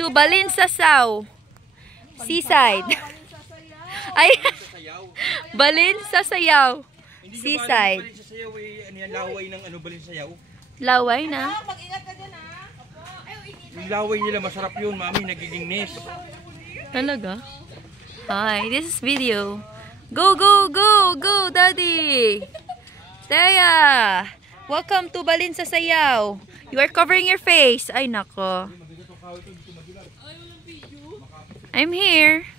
to Balinsasaw Seaside. Ay, Balinsasayaw Seaside. Balinsasayaw ano yan, laway ng ano Balinsasayaw? Laway na. Mag-ingat ka dyan, ha? Yung laway nila masarap yun, mami, nagiging nest. Talaga? Hi, this is video. Go, go, go, go, daddy. Taya, welcome to Balinsasayaw. You are covering your face. Ay, nako. I'm here.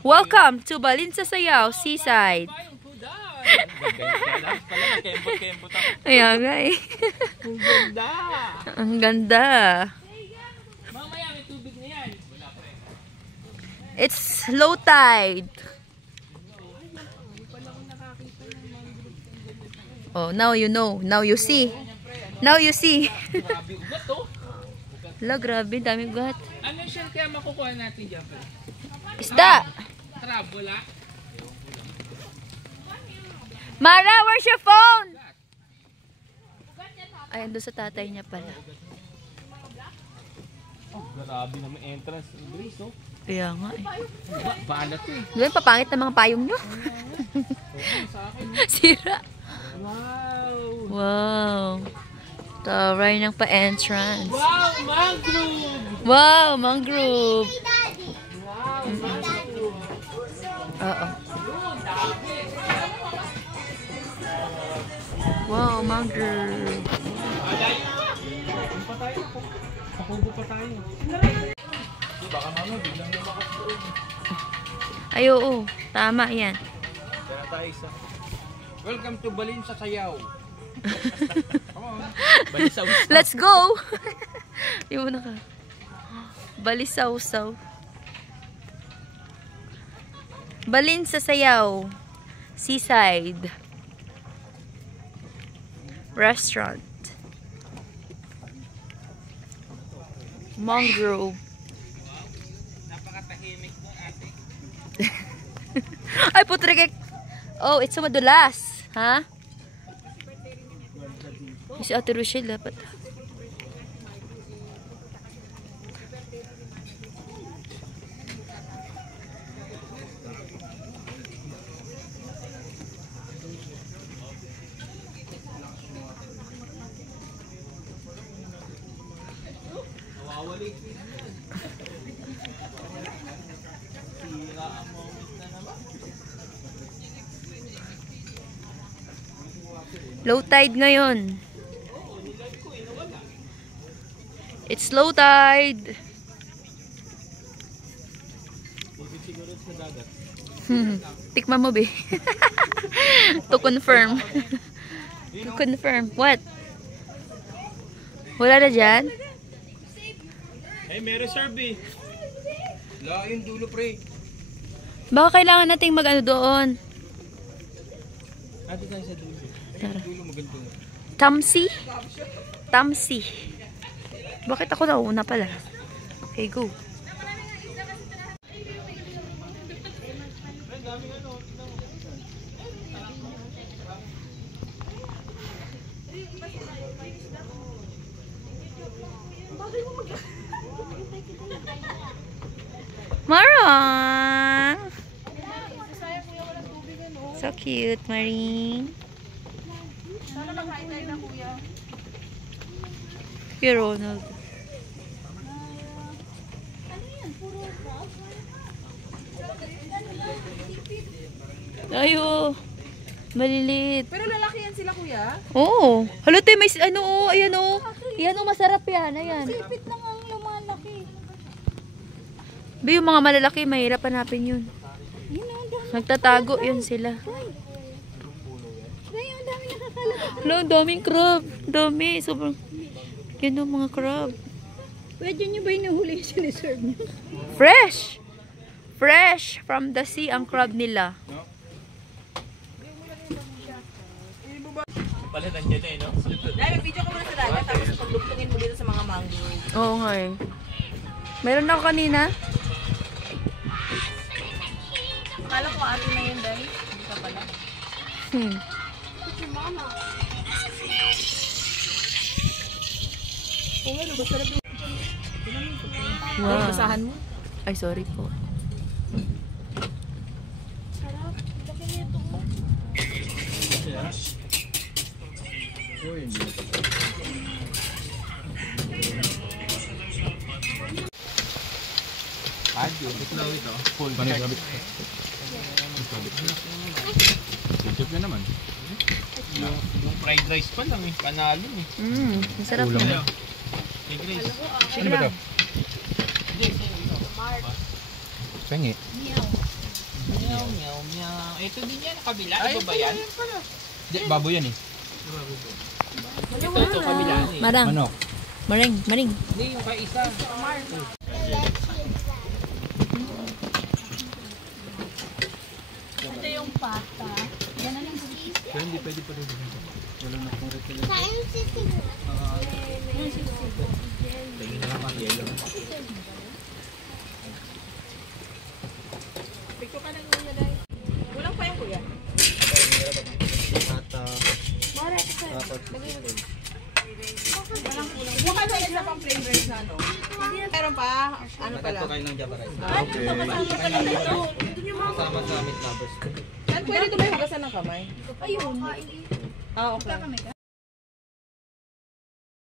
Welcome to Balinsasayaw Seaside. Ayan nga eh. Ang ganda. Ang ganda. Mamaya may tubig na yan. It's low tide. Oh, now you know. Now you see. Now you see. Grabe, ugat to. Hala, grabe. Dami ugat. Ano siya kaya makukuha natin dyan? Isda. Crab, wala? Mara, where's your phone? Ay, ando sa tatay niya pala. Oh, grabe naman entrance. Grace, oh. Kaya nga eh. Balat eh. Doon, papangit na mga payong nyo. Sira. Wow. Wow. Taray ng pa-entrance. Wow, mangrove. Wow, mangrove. Wow, mangrove. Oo. Wow, mangrove. Pa tayo. Pakubo pa tayo. Baka naman, biglang yung makasuod. Ay, oo. Tama yan. Kaya tayo isa. Welcome to Balinsasayaw. Come on. Balisaw. Let's go! Yung muna ka. Balisaw-saw. Balinsasayaw Seaside Restaurant. Mangrove. Napakatahimik mo, ate. Ay, putrikik! Oh, it's so madulas. Ha? Si Ate Rochelle dapat. Low tide ngayon. It's low tide. Tikman mo, be. To confirm. To confirm. What? Wala na dyan? Hey, may reserve eh. Wala yung dulo, pre. Baka kailangan nating mag-ano doon. Ate tayo sa dulo. Tara. Dulo maganda. Tamsi? Tamsi. Bakit ako nauna pala? Okay, go. Mara! So cute, Marine. Sana makain tayo na, kuya. Kuya Ronald. Ayo. Maliliit. Pero lalaki yan sila, kuya. Oo. Halate, may ano, oh, ayan oh. Ayan oh, masarap yan. Ayan. Sipit lang ang lumalaki. Ba yung mga malalaki, mahirap hanapin yun. Nagtatago yun sila. Ay, ang dami nakakalat. Hello, daming crab. Dami. Sobrang... Yan oh, mga crab. Pwede nyo ba inuhuli yung siniserve nyo? Fresh! Fresh from the sea ang crab nila. Pala nandiyan na eh, no? Dahil video ko muna sa dagat, tapos paglugtungin mo dito sa mga mangrove. Oo nga eh. Meron ako kanina. Akala ko ate na yun dahil. Hindi ka pala. Oo nga, no, basta na Wow. Basahan mo. Ay, sorry po. Adyo. Ito ito. Full panig rabbit. Ketchup na naman. Yung fried rice pa lang eh. Panalo eh. Masarap Ulam na. na. Fried rice. Ano ba ito? Pengi. Meow, meow, meow. Ito din yan, kabila. Iba ba yan? Di, baboy yan eh. Ito, kabila eh. Marang. Manok. Maring. Maring. Hindi, yung kaisa. Ito yung pata. Yan na lang. Pero hindi pwede pa rin. Wala na pong refill. Tingin na lang ang yellow. Kulang pa yung kuya. Buka na isa pang plain rice na ano. Meron pa. Ano pala? Okay. Saan pwede ito may hugasan ng kamay? Ayun. Ah, okay.